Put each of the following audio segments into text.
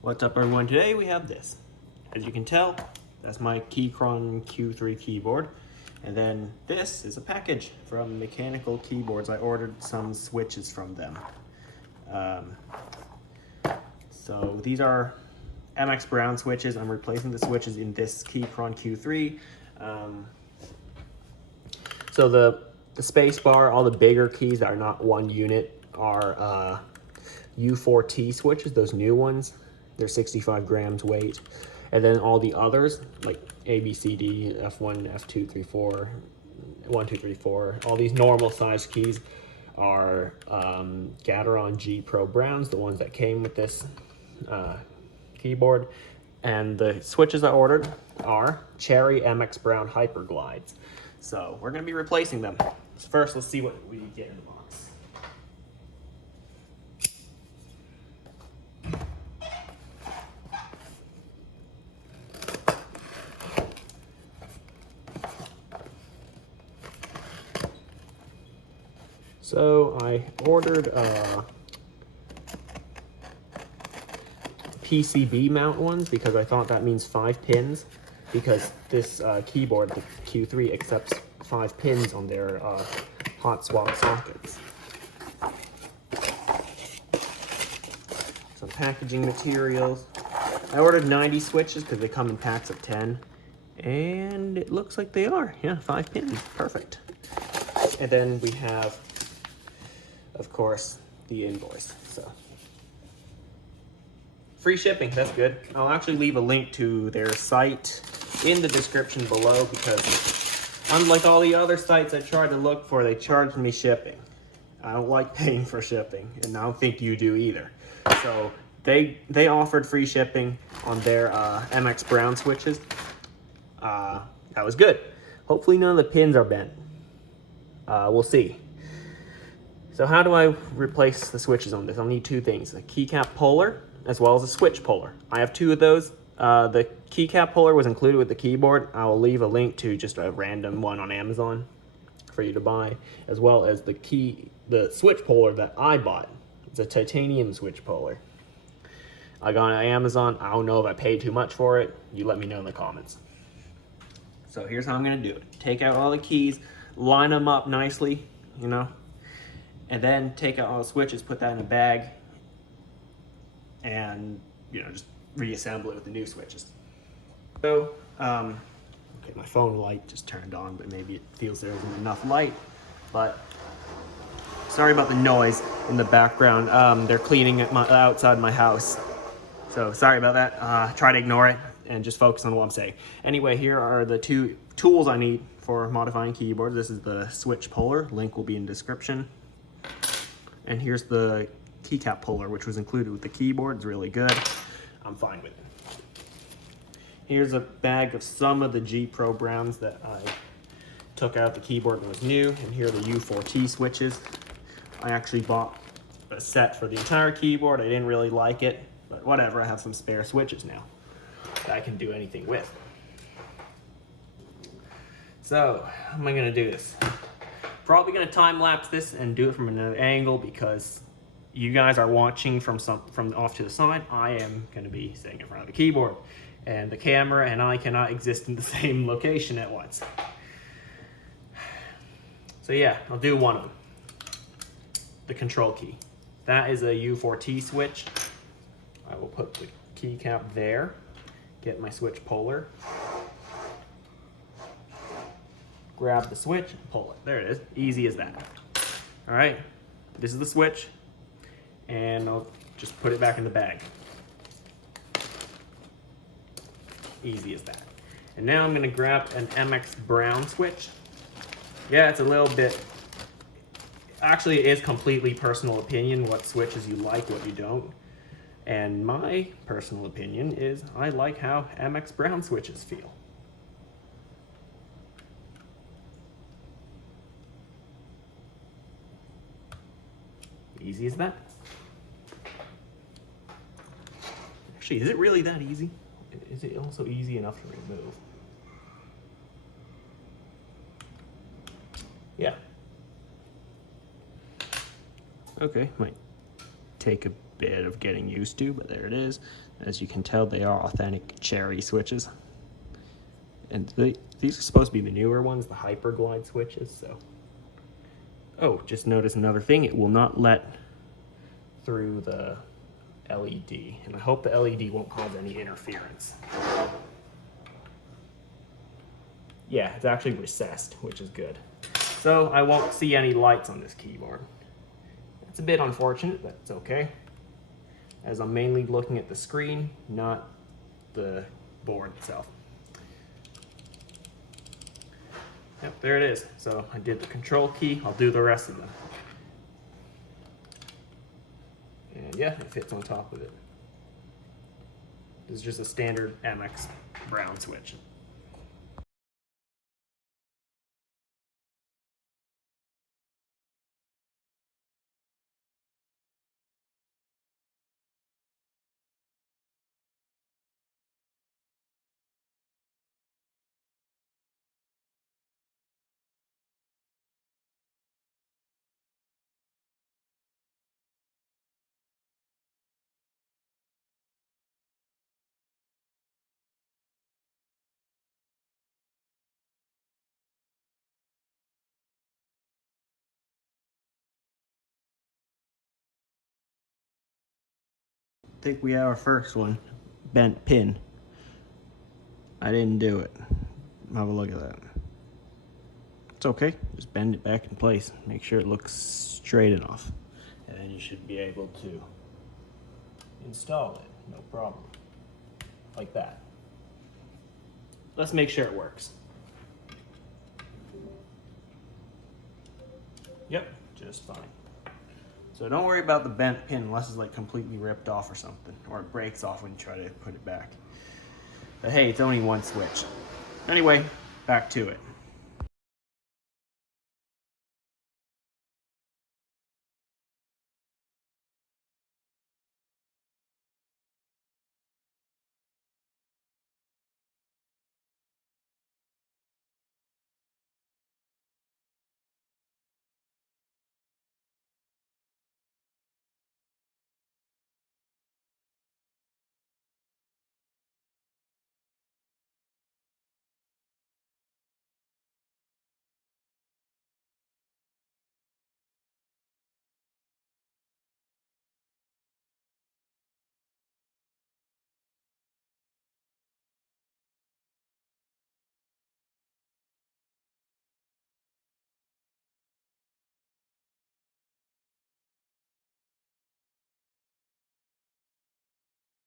What's up, everyone? Today we have this. As you can tell, that's my Keychron Q3 keyboard. And then this is a package from Mechanical Keyboards. I ordered some switches from them. So these are MX Brown switches. I'm replacing the switches in this Keychron Q3. So the space bar, all the bigger keys that are not one unit are U4T switches, those new ones. They're 65 grams weight. And then all the others, like A, B, C, D, F1, F2, 3, 4, 1, 2, 3, 4, all these normal size keys are Keychron G Pro Browns, the ones that came with this keyboard. And the switches I ordered are Cherry MX Brown Hyper Glides. So we're gonna be replacing them. So first, let's see what we get in the box. So I ordered PCB mount ones because I thought that means 5 pins, because this keyboard, the Q3, accepts 5 pins on their hot swap sockets. Some packaging materials. I ordered 90 switches because they come in packs of 10, and it looks like they are. Yeah, 5 pins, perfect. And then we have, of course, the invoice. So free shipping, that's good. I'll actually leave a link to their site in the description below, because unlike all the other sites I tried to look for, they charged me shipping. I don't like paying for shipping, and I don't think you do either. So they offered free shipping on their MX Brown switches. That was good. Hopefully none of the pins are bent. We'll see. So how do I replace the switches on this? I'll need 2 things, a keycap puller as well as a switch puller. I have 2 of those. The keycap puller was included with the keyboard. I will leave a link to just a random one on Amazon for you to buy, as well as the switch puller that I bought. It's a titanium switch puller. I got it on Amazon. I don't know if I paid too much for it. You let me know in the comments. So here's how I'm gonna do it. Take out all the keys, line them up nicely, you know, and then take out all the switches, put that in a bag, and, you know, just reassemble it with the new switches. So, okay, my phone light just turned on, but maybe it feels there isn't enough light. But sorry about the noise in the background. They're cleaning outside my house. So sorry about that. Try to ignore it and just focus on what I'm saying. Anyway, here are the 2 tools I need for modifying keyboards. This is the switch puller. Link will be in the description. And here's the keycap puller, which was included with the keyboard. It's really good. I'm fine with it. Here's a bag of some of the G Pro Browns that I took out the keyboard and was new. And here are the U4T switches. I actually bought a set for the entire keyboard. I didn't really like it, but whatever. I have some spare switches now that I can do anything with. So, how am I gonna do this? Probably gonna time lapse this and do it from another angle, because you guys are watching from off to the side. I am gonna be sitting in front of the keyboard, and the camera and I cannot exist in the same location at once. So yeah, I'll do one of them. The control key. That is a U4T switch. I will put the keycap there, get my switch puller, grab the switch, and pull it. There it is, easy as that. All right, this is the switch, and I'll just put it back in the bag. Easy as that. And now I'm gonna grab an MX Brown switch. Yeah, it's a little bit, actually it is completely personal opinion what switches you like, what you don't. And my personal opinion is I like how MX Brown switches feel. Easy as that. Actually, is it really that easy? Is it also easy enough to remove? Yeah. Okay, might take a bit of getting used to, but there it is. As you can tell, they are authentic cherry switches. And these are supposed to be the newer ones, the Hyperglide switches, so. Oh, just notice another thing, it will not let through the LED, and I hope the LED won't cause any interference. Yeah, it's actually recessed, which is good. So I won't see any lights on this keyboard. It's a bit unfortunate, but it's okay, as I'm mainly looking at the screen, not the board itself. Yep, there it is. So I did the control key, I'll do the rest of them. And yeah, it fits on top of it. This is just a standard MX Brown switch. I think we have our first one, bent pin. I didn't do it. Have a look at that. It's okay, just bend it back in place. Make sure it looks straight enough. And then you should be able to install it, no problem. Like that. Let's make sure it works. Yep, just fine. So don't worry about the bent pin unless it's like completely ripped off or something, or it breaks off when you try to put it back. But hey, it's only one switch. Anyway, back to it.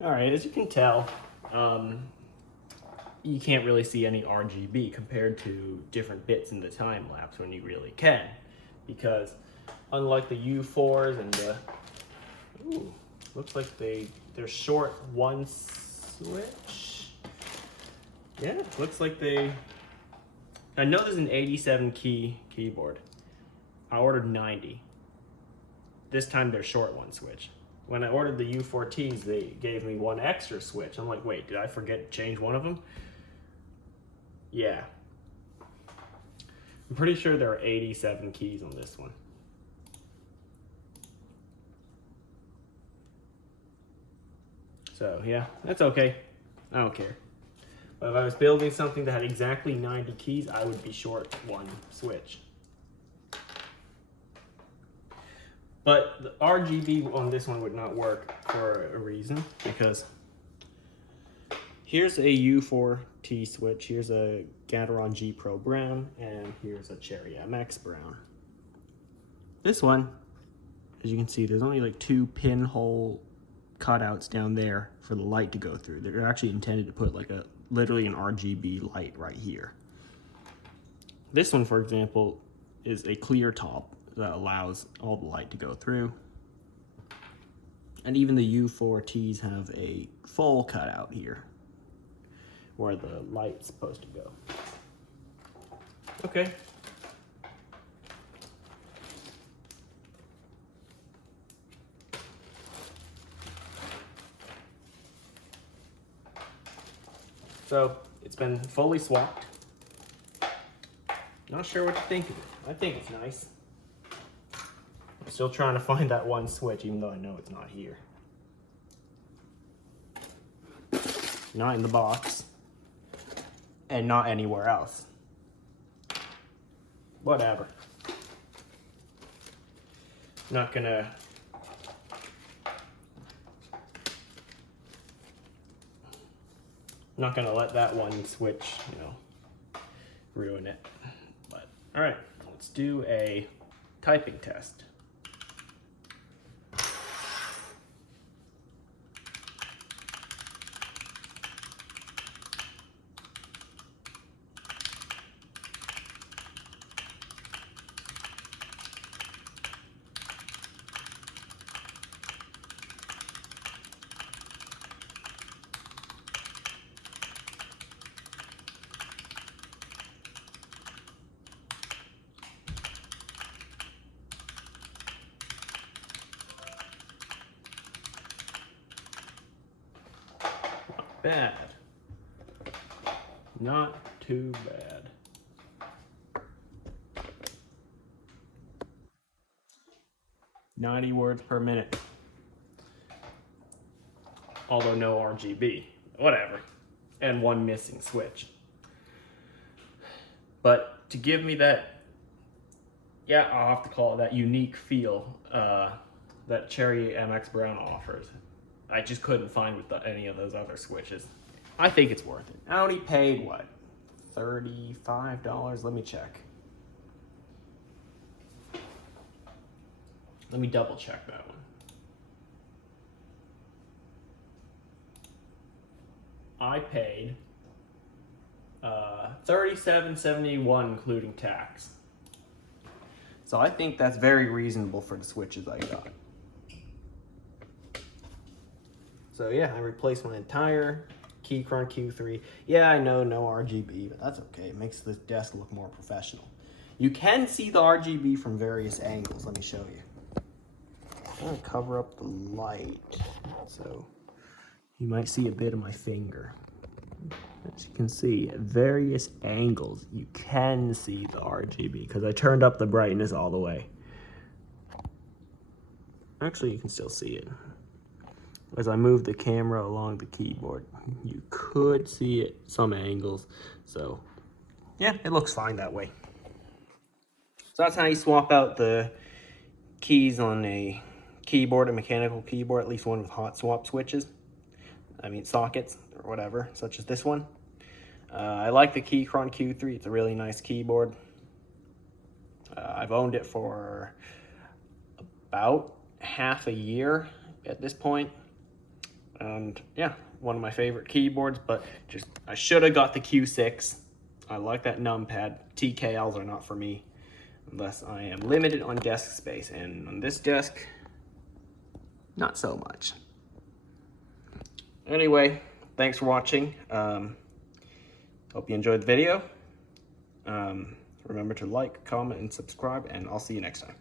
All right, as you can tell, you can't really see any RGB compared to different bits in the time lapse when you really can, because unlike the U4s and the, ooh, looks like they're short one switch. Yeah, looks like I know there's an 87 key keyboard. I ordered 90. This time they're short one switch. When I ordered the U4Ts, they gave me one extra switch. I'm like, wait, did I forget to change one of them? Yeah. I'm pretty sure there are 87 keys on this one. So yeah, that's okay. I don't care. But if I was building something that had exactly 90 keys, I would be short one switch. But the RGB on this one would not work for a reason, because here's a U4T switch, here's a Gateron G Pro Brown, and here's a Cherry MX Brown. This one, as you can see, there's only like 2 pinhole cutouts down there for the light to go through. They're actually intended to put like literally an RGB light right here. This one, for example, is a clear top that allows all the light to go through. And even the U4Ts have a full cutout here where the light's supposed to go. Okay. So it's been fully swapped. Not sure what to think of it. I think it's nice. I'm still trying to find that one switch, even though I know it's not here. not in the box, and not anywhere else. Whatever. Not gonna let that one switch, you know, ruin it. But all right, let's do a typing test. Bad. Not too bad. "90 words per minute. Although no RGB. Whatever. And one missing switch. But to give me that, yeah, I'll have to call it that unique feel that Cherry MX Brown offers, I just couldn't find with any of those other switches. I think it's worth it. I only paid, what, $35? Let me check. Let me double check that one. I paid $37.71 including tax. So I think that's very reasonable for the switches I got. So yeah, I replaced my entire Keychron Q3. Yeah, I know, no RGB, but that's okay. It makes this desk look more professional. You can see the RGB from various angles. Let me show you. I'm gonna cover up the light, so you might see a bit of my finger. As you can see, at various angles, you can see the RGB because I turned up the brightness all the way. Actually, you can still see it. As I move the camera along the keyboard, you could see it some angles. So yeah, it looks fine that way. So that's how you swap out the keys on a keyboard, a mechanical keyboard, at least one with hot swap switches. I mean sockets or whatever, such as this one. I like the Keychron Q3. It's a really nice keyboard. I've owned it for about half a year at this point. And yeah, one of my favorite keyboards, but just I should have got the Q6. I like that numpad. TKLs are not for me unless I am limited on desk space, and on this desk, not so much. Anyway, thanks for watching. Hope you enjoyed the video. Remember to like, comment, and subscribe, and I'll see you next time.